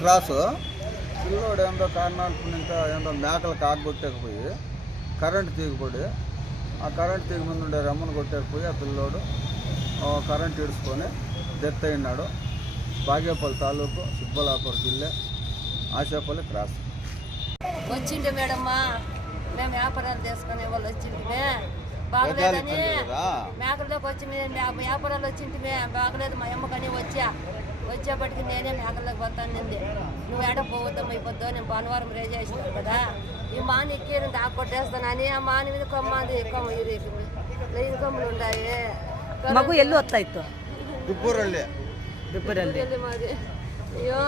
Cross పిల్లోడు ఏందో కారణాలకు ఇంకా ఏందో మేకలు కాగొట్టకపోయి కరెంటు తీగపడి ఆ కరెంటు తీగ ముందు ఉండే రమ్మను కొట్టకపోయి ఆ పిల్లోడు కరెంటు ఇడుచుకొని డెత్ అయినాడు. బాగేపల్లి తాలూకు సుబ్బలాపూర్ జిల్లా ఆశాపల్లి క్రాస్. వచ్చిండే మేడమ్మా, మేము వ్యాపారాలు చేసుకునే వాళ్ళు వచ్చింటిమే, బాగలేదని మేకల్లోకి వచ్చి మేము వ్యాపారాలు వచ్చింటిమే, బాగలేదు మా అమ్మకని వచ్చేప్పటికి నేనే మేకల్లోకి పోతాను. నువ్వు ఏడ పోవద్దమ్మా అయిపోద్దు, నేను భానువారం రేజ్ చేసినాను కదా, ఈ మాని ఎక్కి దాకా కొట్టేస్తానని ఆ మాని మీద కొమ్మది లైన్ కొమ్మలు ఉన్నాయి. ಮಗು ಎಲ್ಲೂ ಹೊತ್ತಾಯ್ತು ದುಪ್ಪೂರಲ್ಲಿ మాది అయ్యో